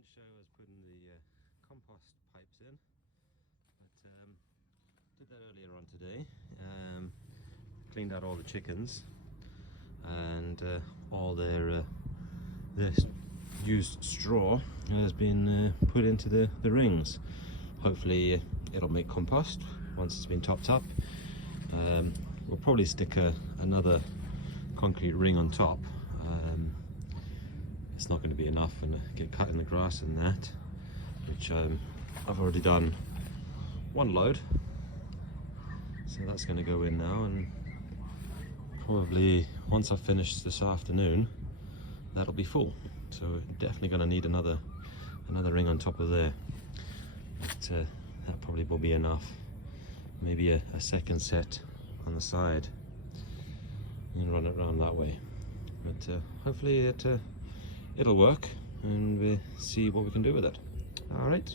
didn't show us putting the compost pipes in, but did that earlier on today. Cleaned out all the chickens and all their used straw has been put into the rings. Hopefully it'll make compost once it's been topped up. We'll probably stick another concrete ring on top. It's not going to be enough and get cut in the grass and that, which I've already done one load, so that's going to go in now, and probably once I've finished this afternoon that'll be full, so definitely going to need another ring on top of there, but that probably will be enough. Maybe a second set on the side and run it around that way, but hopefully it'll work and we'll see what we can do with it. All right.